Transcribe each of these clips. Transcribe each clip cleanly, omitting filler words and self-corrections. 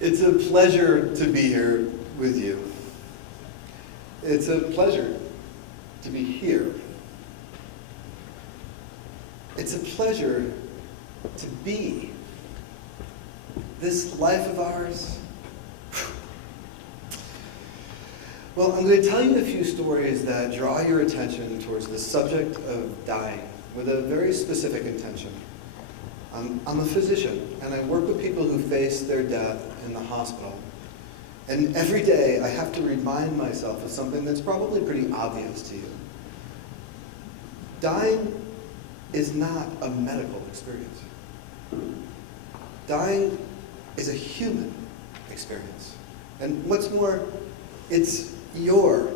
It's a pleasure to be here with you. It's a pleasure to be here. It's a pleasure to be. This life of ours. Well, I'm going to tell you a few stories that draw your attention towards the subject of dying with a very specific intention. I'm a physician, and I work with people who face their death in the hospital. And every day I have to remind myself of something that's probably pretty obvious to you. Dying is not a medical experience. Dying is a human experience. And what's more, it's your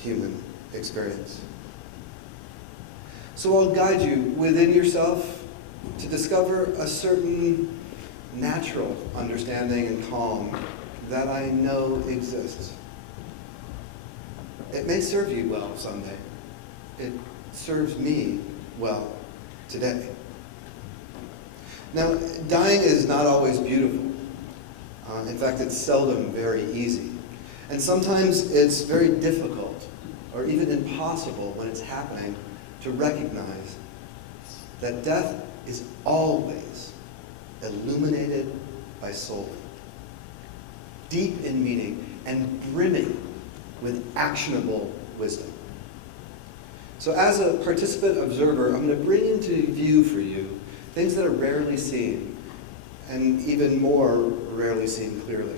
human experience. So I'll guide you within yourself to discover a certain natural understanding and calm that I know exists. It may serve you well someday. It serves me well today. Now, dying is not always beautiful. In fact, it's seldom very easy. And sometimes it's very difficult or even impossible when it's happening to recognize that death is always illuminated by soul, deep in meaning and brimming with actionable wisdom. So as a participant observer, I'm going to bring into view for you things that are rarely seen and even more rarely seen clearly.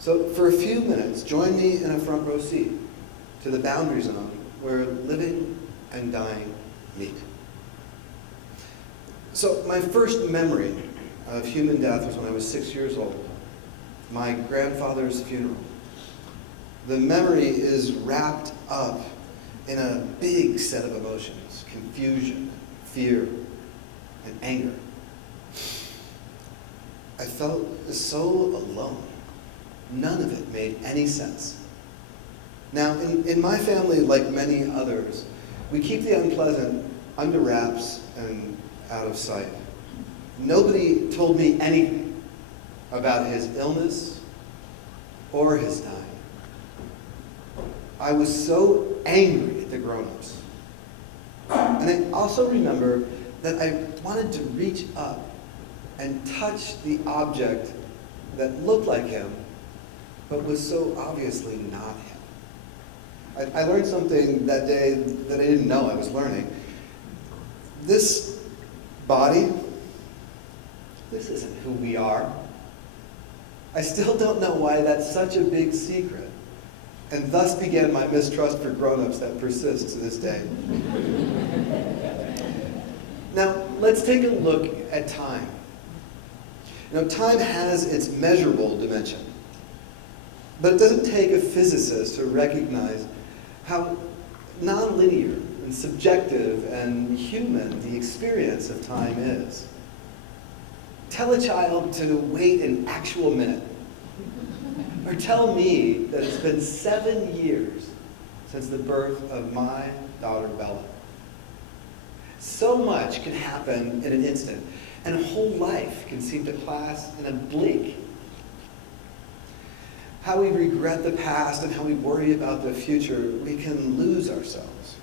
So for a few minutes, join me in a front row seat to the boundary zone where living and dying meet. So my first memory of human death was when I was 6 years old, my grandfather's funeral. The memory is wrapped up in a big set of emotions: confusion, fear, and anger. I felt so alone. None of it made any sense. Now, in my family, like many others, we keep the unpleasant under wraps and out of sight. Nobody told me anything about his illness or his dying. I was so angry at the grown-ups. And I also remember that I wanted to reach up and touch the object that looked like him, but was so obviously not him. I learned something that day that I didn't know I was learning. This body, this isn't who we are. I still don't know why that's such a big secret, and thus began my mistrust for grown-ups that persists to this day. Now, let's take a look at time. You know, time has its measurable dimension, but it doesn't take a physicist to recognize how nonlinear and subjective and human the experience of time is. Tell a child to wait an actual minute, or tell me that it's been 7 years since the birth of my daughter Bella. So much can happen in an instant, and a whole life can seem to pass in a blink. How we regret the past and how we worry about the future, we can lose ourselves.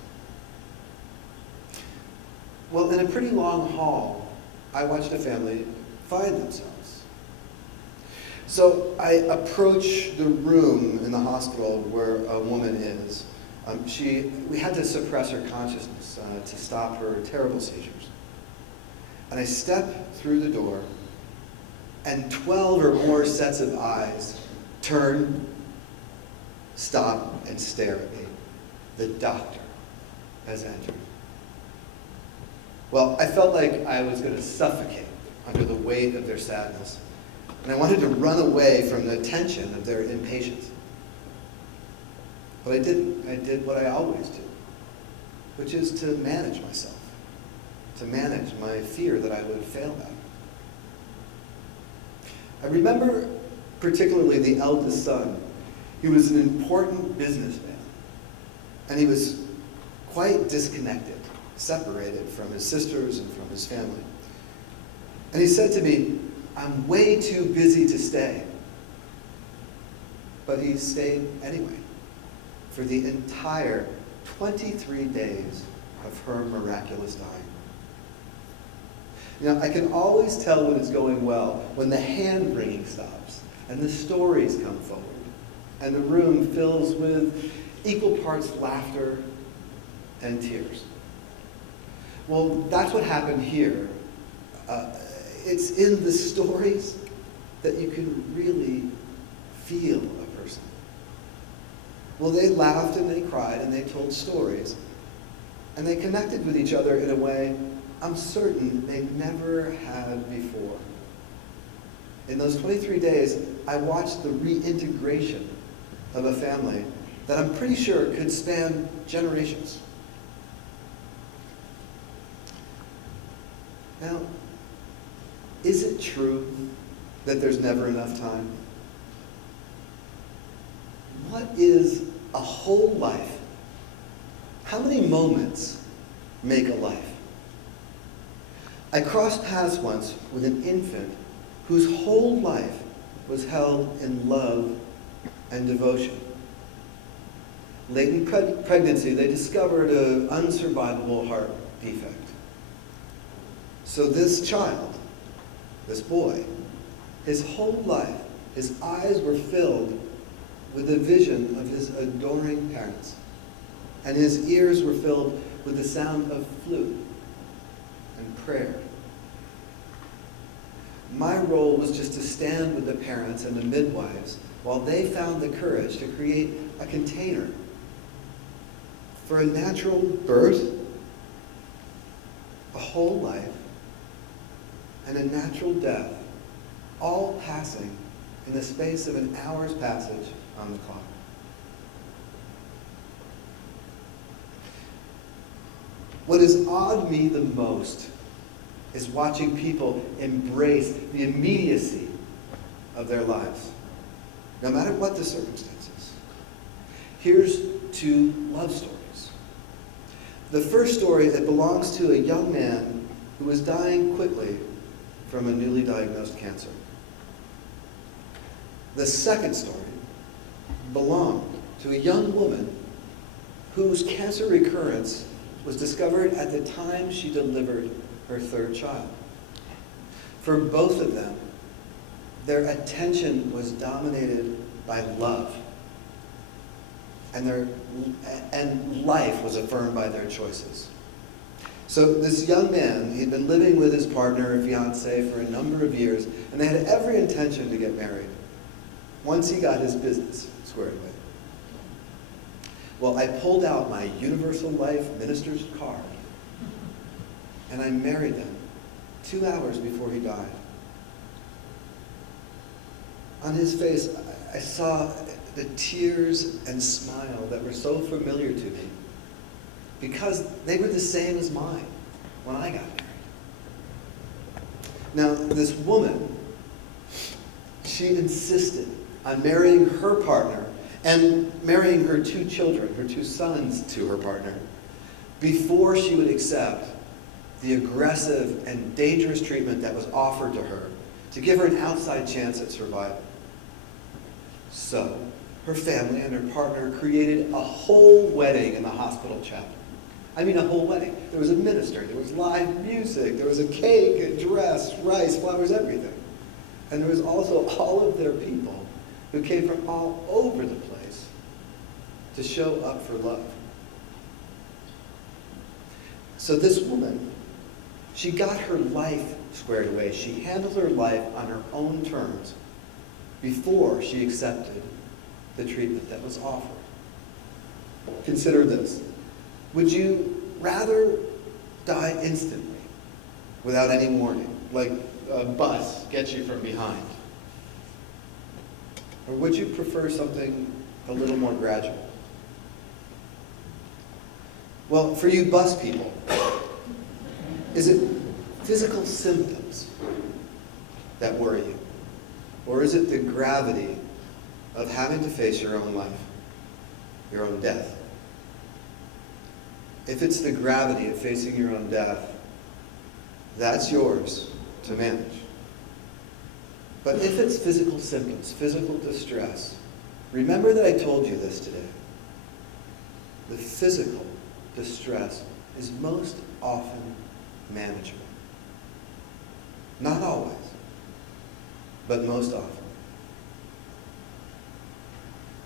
Well, in a pretty long haul, I watched a family find themselves. So I approach the room in the hospital where a woman is. We had to suppress her consciousness to stop her terrible seizures. And I step through the door, and 12 or more sets of eyes turn, stop, and stare at me. The doctor has entered. Well, I felt like I was going to suffocate under the weight of their sadness, and I wanted to run away from the tension of their impatience. But I didn't. I did what I always do, which is to manage myself, to manage my fear that I would fail them. I remember particularly the eldest son. He was an important businessman, and he was quite disconnected, separated from his sisters and from his family. And he said to me, I'm way too busy to stay. But he stayed anyway for the entire 23 days of her miraculous dying. You know, I can always tell when it's going well when the hand-wringing stops and the stories come forward and the room fills with equal parts laughter and tears. Well, that's what happened here. It's in the stories that you can really feel a person. Well, they laughed and they cried and they told stories. And they connected with each other in a way I'm certain they never had before. In those 23 days, I watched the reintegration of a family that I'm pretty sure could span generations. Now, is it true that there's never enough time? What is a whole life? How many moments make a life? I crossed paths once with an infant whose whole life was held in love and devotion. Late in pregnancy, they discovered an unsurvivable heart defect. So this child, this boy, his whole life, his eyes were filled with the vision of his adoring parents, and his ears were filled with the sound of flute and prayer. My role was just to stand with the parents and the midwives while they found the courage to create a container for a natural birth, a whole life, and a natural death, all passing in the space of an hour's passage on the clock. What has awed me the most is watching people embrace the immediacy of their lives, no matter what the circumstances. Here's two love stories. The first story, it belongs to a young man who was dying quickly from a newly diagnosed cancer. The second story belonged to a young woman whose cancer recurrence was discovered at the time she delivered her third child. For both of them, their attention was dominated by love, and life was affirmed by their choices. So this young man, he'd been living with his partner or fiance for a number of years, and they had every intention to get married once he got his business squared away. Well, I pulled out my Universal Life minister's card, and I married them 2 hours before he died. On his face, I saw the tears and smile that were so familiar to me because they were the same as mine when I got married. Now, this woman, she insisted on marrying her partner and marrying her 2 children, her 2 sons, to her partner before she would accept the aggressive and dangerous treatment that was offered to her to give her an outside chance at survival. So, her family and her partner created a whole wedding in the hospital chapel. I mean, a whole wedding. There was a minister, there was live music, there was a cake, a dress, rice, flowers, everything. And there was also all of their people who came from all over the place to show up for love. So this woman, she got her life squared away. She handled her life on her own terms before she accepted the treatment that was offered. Consider this. Would you rather die instantly without any warning, like a bus gets you from behind? Or would you prefer something a little more gradual? Well, for you bus people, is it physical symptoms that worry you? Or is it the gravity of having to face your own life, your own death? If it's the gravity of facing your own death, that's yours to manage. But if it's physical symptoms, physical distress, remember that I told you this today. The physical distress is most often manageable. Not always, but most often.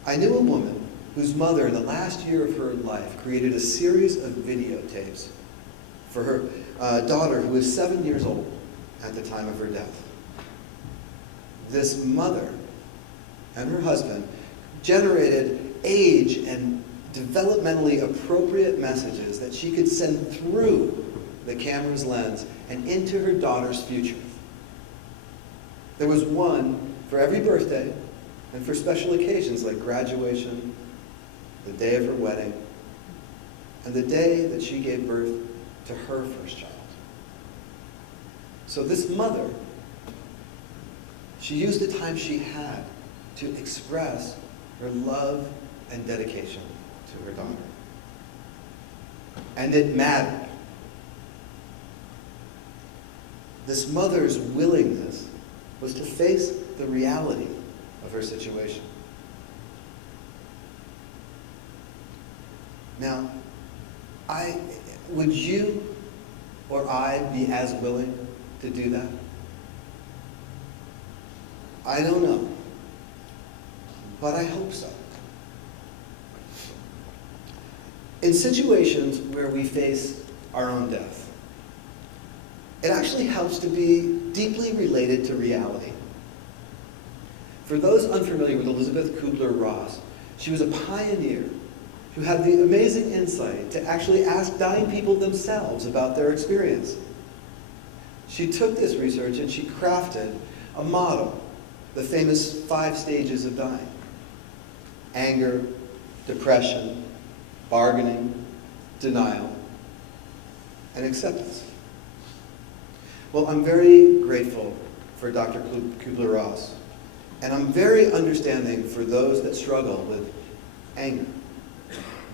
I knew a woman whose mother in the last year of her life created a series of videotapes for her daughter who was 7 years old at the time of her death. This mother and her husband generated age and developmentally appropriate messages that she could send through the camera's lens and into her daughter's future. There was one for every birthday and for special occasions like graduation, the day of her wedding, and the day that she gave birth to her first child. So this mother, she used the time she had to express her love and dedication to her daughter. And it mattered. This mother's willingness was to face the reality of her situation. Now, would you or I be as willing to do that? I don't know, but I hope so. In situations where we face our own death, it actually helps to be deeply related to reality. For those unfamiliar with Elizabeth Kubler-Ross, she was a pioneer who had the amazing insight to actually ask dying people themselves about their experience. She took this research and she crafted a model, the famous 5 stages of dying: anger, depression, bargaining, denial, and acceptance. Well, I'm very grateful for Dr. Kubler-Ross, and I'm very understanding for those that struggle with anger,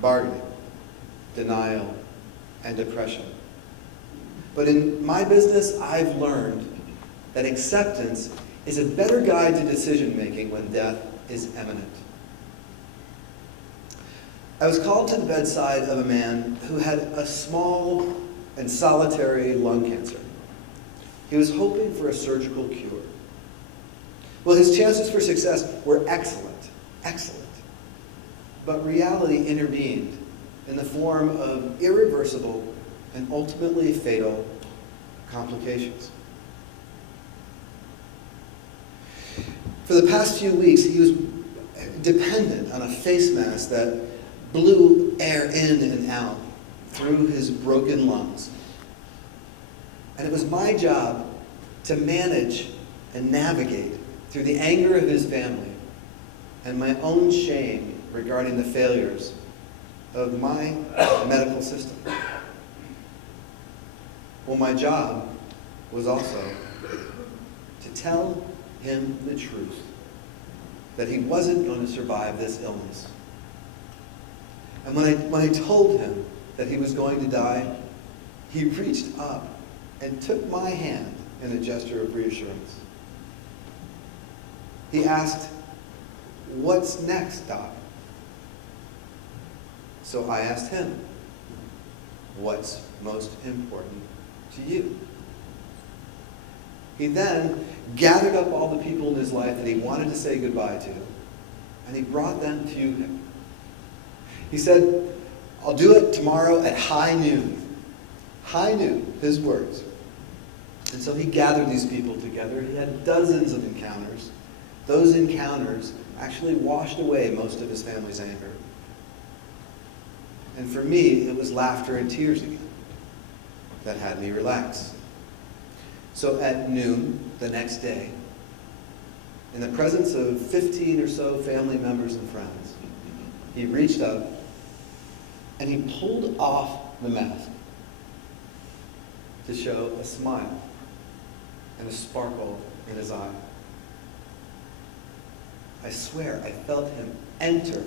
bargaining, denial, and depression. But in my business, I've learned that acceptance is a better guide to decision-making when death is imminent. I was called to the bedside of a man who had a small and solitary lung cancer. He was hoping for a surgical cure. Well, his chances for success were excellent, excellent. But reality intervened in the form of irreversible and ultimately fatal complications. For the past few weeks, he was dependent on a face mask that blew air in and out through his broken lungs. And it was my job to manage and navigate through the anger of his family and my own shame regarding the failures of my medical system. Well, my job was also to tell him the truth, that he wasn't going to survive this illness. And when I told him that he was going to die, he reached up and took my hand in a gesture of reassurance. He asked, "What's next, Doc?" So I asked him, "What's most important to you?" He then gathered up all the people in his life that he wanted to say goodbye to, and he brought them to him. He said, "I'll do it tomorrow at high noon." High noon, his words. And so he gathered these people together. He had dozens of encounters. Those encounters actually washed away most of his family's anger. And for me, it was laughter and tears again that had me relax. So at noon the next day, in the presence of 15 or so family members and friends, he reached up and he pulled off the mask to show a smile and a sparkle in his eye. I swear I felt him enter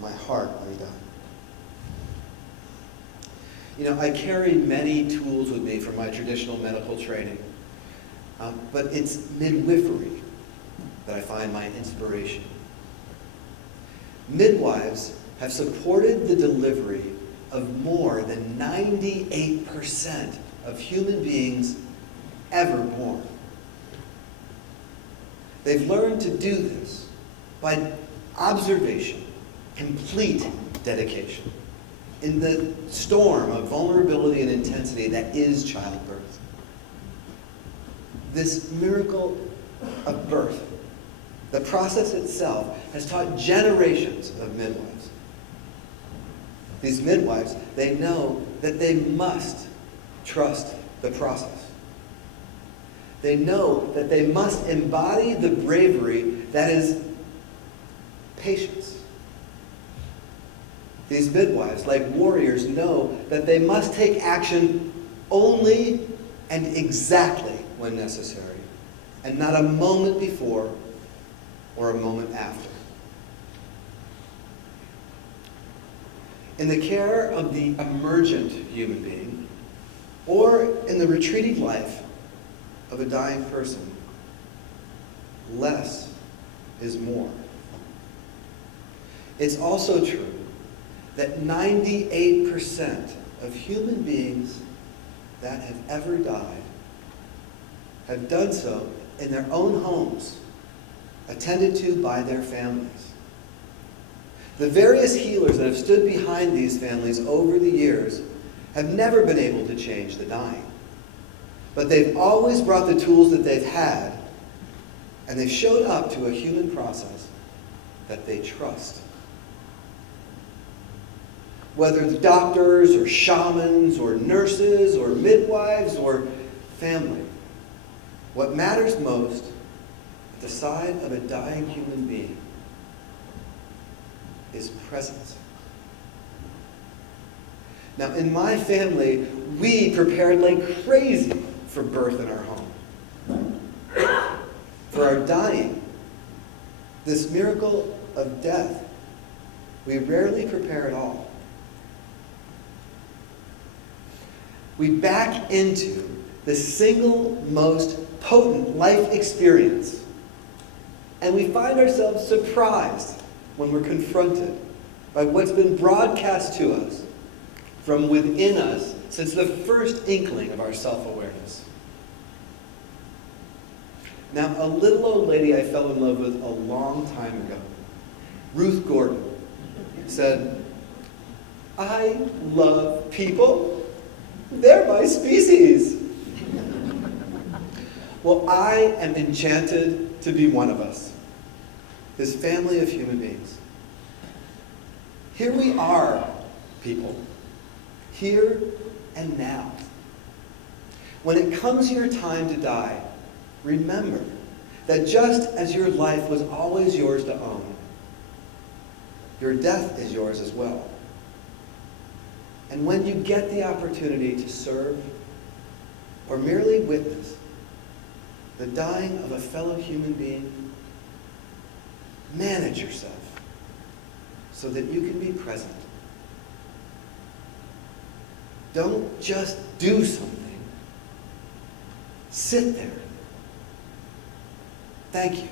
my heart when he died. You know, I carry many tools with me from my traditional medical training, but it's midwifery that I find my inspiration. Midwives have supported the delivery of more than 98% of human beings ever born. They've learned to do this by observation, complete dedication, in the storm of vulnerability and intensity that is childbirth. This miracle of birth, the process itself, has taught generations of midwives. These midwives, they know that they must trust the process. They know that they must embody the bravery that is patience. These midwives, like warriors, know that they must take action only and exactly when necessary, and not a moment before or a moment after. In the care of the emergent human being, or in the retreating life of a dying person, less is more. It's also true that 98% of human beings that have ever died have done so in their own homes, attended to by their families. The various healers that have stood behind these families over the years have never been able to change the dying. But they've always brought the tools that they've had, and they've showed up to a human process that they trust. Whether it's doctors or shamans or nurses or midwives or family, what matters most at the side of a dying human being is presence. Now, in my family, we prepared like crazy for birth in our home. For our dying, this miracle of death, we rarely prepare at all. We back into the single most potent life experience, and we find ourselves surprised when we're confronted by what's been broadcast to us from within us since the first inkling of our self-awareness. Now, a little old lady I fell in love with a long time ago, Ruth Gordon, said, "I love people. They're my species." Well, I am enchanted to be one of us, this family of human beings. Here we are, people, here and now. When it comes your time to die, remember that just as your life was always yours to own, your death is yours as well. And when you get the opportunity to serve or merely witness the dying of a fellow human being, manage yourself so that you can be present. Don't just do something. Sit there. Thank you.